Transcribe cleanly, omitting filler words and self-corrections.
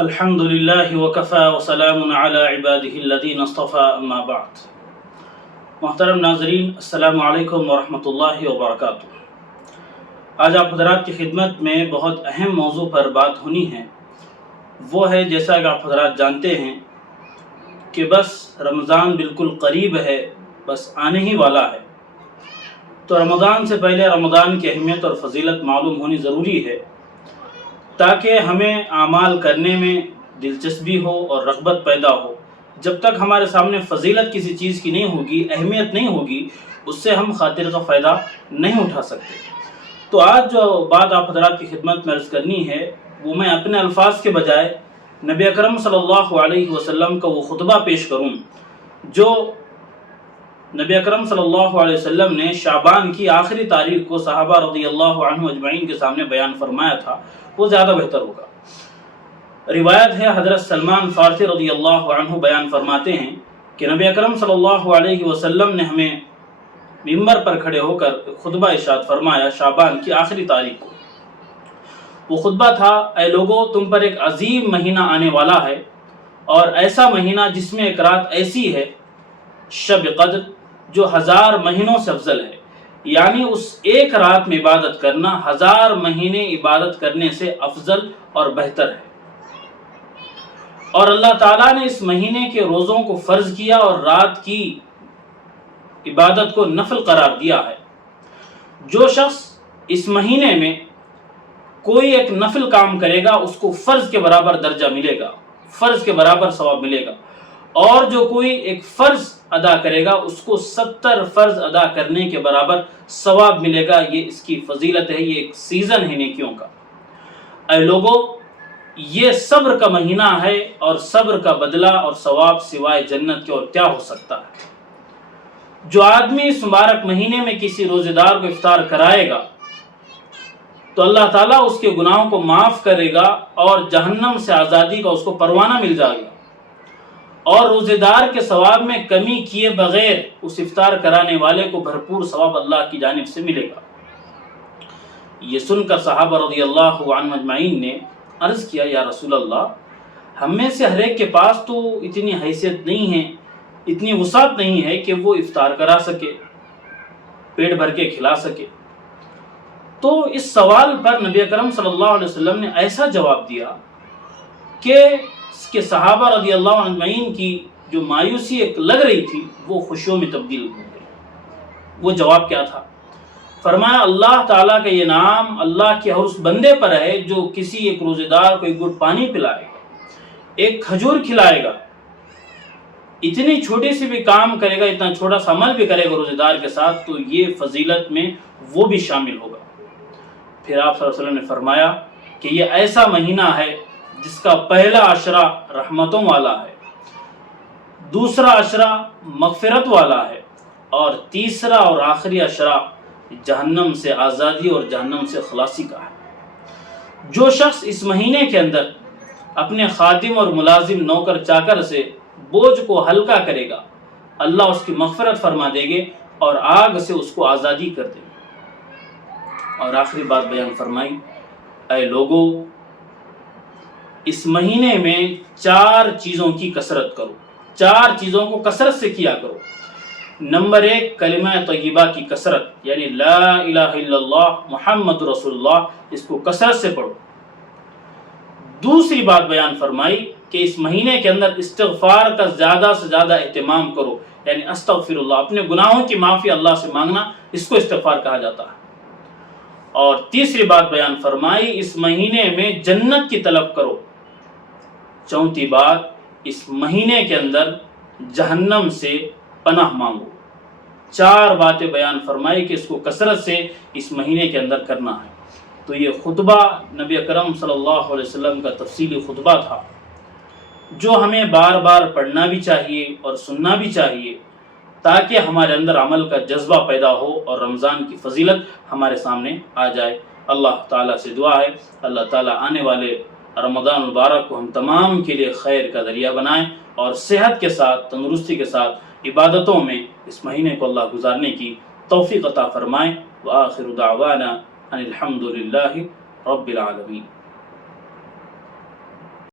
الحمد للہ وکفا وسلام علی عبادہ الذین اصطفى اما بعد۔ محترم ناظرین، السلام علیکم ورحمۃ اللہ وبرکاتہ۔ آج آپ حضرات کی خدمت میں بہت اہم موضوع پر بات ہونی ہے۔ وہ ہے، جیسا کہ آپ حضرات جانتے ہیں کہ بس رمضان بالکل قریب ہے، بس آنے ہی والا ہے، تو رمضان سے پہلے رمضان کی اہمیت اور فضیلت معلوم ہونی ضروری ہے، تاکہ ہمیں اعمال کرنے میں دلچسپی ہو اور رغبت پیدا ہو۔ جب تک ہمارے سامنے فضیلت کسی چیز کی نہیں ہوگی، اہمیت نہیں ہوگی، اس سے ہم خاطر کا فائدہ نہیں اٹھا سکتے۔ تو آج جو بات آپ حضرات کی خدمت میں عرض کرنی ہے، وہ میں اپنے الفاظ کے بجائے نبی اکرم صلی اللہ علیہ وسلم کا وہ خطبہ پیش کروں جو نبی اکرم صلی اللہ علیہ وسلم نے شعبان کی آخری تاریخ کو صحابہ رضی اللہ عنہ اجمعین کے سامنے بیان فرمایا تھا، وہ زیادہ بہتر ہوگا۔ روایت ہے، حضرت سلمان فارسی رضی اللہ عنہ بیان فرماتے ہیں کہ نبی اکرم صلی اللہ علیہ وسلم نے ہمیں ممبر پر کھڑے ہو کر خطبہ ارشاد فرمایا شعبان کی آخری تاریخ کو۔ وہ خطبہ تھا، اے لوگو، تم پر ایک عظیم مہینہ آنے والا ہے، اور ایسا مہینہ جس میں ایک رات ایسی ہے، شب قدر، جو 1000 مہینوں سے افضل ہے، یعنی اس ایک رات میں عبادت کرنا 1000 مہینے عبادت کرنے سے افضل اور بہتر ہے۔ اور اللہ تعالیٰ نے اس مہینے کے روزوں کو فرض کیا اور رات کی عبادت کو نفل قرار دیا ہے۔ جو شخص اس مہینے میں کوئی ایک نفل کام کرے گا، اس کو فرض کے برابر درجہ ملے گا، فرض کے برابر ثواب ملے گا، اور جو کوئی ایک فرض ادا کرے گا، اس کو 70 فرض ادا کرنے کے برابر ثواب ملے گا۔ یہ اس کی فضیلت ہے، یہ ایک سیزن ہے نیکیوں کا۔ اے لوگو، یہ صبر کا مہینہ ہے، اور صبر کا بدلہ اور ثواب سوائے جنت کے اور کیا ہو سکتا ہے۔ جو آدمی اس مبارک مہینے میں کسی روزے دار کو افطار کرائے گا تو اللہ تعالیٰ اس کے گناہوں کو معاف کرے گا، اور جہنم سے آزادی کا اس کو پروانہ مل جائے گا، اور روزے دار کے ثواب میں کمی کیے بغیر اس افطار کرانے والے کو بھرپور ثواب اللہ کی جانب سے ملے گا۔ یہ سن کر صحابہ رضی اللہ عنہ اجمعین نے عرض کیا، یا رسول اللہ، ہم میں سے ہر ایک کے پاس تو اتنی حیثیت نہیں ہے، اتنی وسعت نہیں ہے کہ وہ افطار کرا سکے، پیٹ بھر کے کھلا سکے۔ تو اس سوال پر نبی اکرم صلی اللہ علیہ وسلم نے ایسا جواب دیا کہ صحابہ رضی اللہ عنہ اجمعین کی جو مایوسی ایک لگ رہی تھی، وہ خوشیوں میں تبدیل ہو گئی۔ وہ جواب کیا تھا؟ فرمایا، اللہ تعالیٰ کا یہ نام اللہ کے ہر اس بندے پر ہے جو کسی ایک روزے دار کو ایک گھٹ پانی پلائے گا، ایک کھجور کھلائے گا، اتنی چھوٹی سی بھی کام کرے گا، اتنا چھوٹا سا عمل بھی کرے گا روزے دار کے ساتھ، تو یہ فضیلت میں وہ بھی شامل ہوگا۔ پھر آپ صلی اللہ علیہ وسلم نے فرمایا کہ یہ ایسا مہینہ ہے جس کا پہلا عشرہ رحمتوں والا ہے، دوسرا عشرہ مغفرت والا ہے، اور تیسرا اور آخری عشرہ جہنم سے آزادی اور جہنم سے خلاصی کا ہے۔ جو شخص اس مہینے کے اندر اپنے خادم اور ملازم نوکر چاکر سے بوجھ کو ہلکا کرے گا، اللہ اس کی مغفرت فرما دے گے اور آگ سے اس کو آزادی کر دے گے۔ اور آخری بات بیان فرمائی، اے لوگو، اس مہینے میں 4 چیزوں کی کثرت کرو، 4 چیزوں کو کثرت سے کیا کرو۔ نمبر 1، کلمہ طیبہ کی کثرت، یعنی لا الہ الا اللہ محمد رسول اللہ، اس کو کثرت سے پڑھو۔ دوسری بات بیان فرمائی کہ اس مہینے کے اندر استغفار کا زیادہ سے زیادہ اہتمام کرو، یعنی استغفر اللہ، اپنے گناہوں کی معافی اللہ سے مانگنا، اس کو استغفار کہا جاتا ہے۔ اور تیسری بات بیان فرمائی، اس مہینے میں جنت کی طلب کرو۔ چوتھی بات، اس مہینے کے اندر جہنم سے پناہ مانگو۔ 4 باتیں بیان فرمائی کہ اس کو کثرت سے اس مہینے کے اندر کرنا ہے۔ تو یہ خطبہ نبی اکرم صلی اللہ علیہ وسلم کا تفصیلی خطبہ تھا، جو ہمیں بار بار پڑھنا بھی چاہیے اور سننا بھی چاہیے، تاکہ ہمارے اندر عمل کا جذبہ پیدا ہو اور رمضان کی فضیلت ہمارے سامنے آ جائے۔ اللہ تعالیٰ سے دعا ہے، اللہ تعالیٰ آنے والے رمضان مبارک کو ہم تمام کے لیے خیر کا ذریعہ بنائیں، اور صحت کے ساتھ، تندرستی کے ساتھ عبادتوں میں اس مہینے کو اللہ گزارنے کی توفیق عطا فرمائیں۔ وآخر دعوانا ان الحمد للہ رب العالمین۔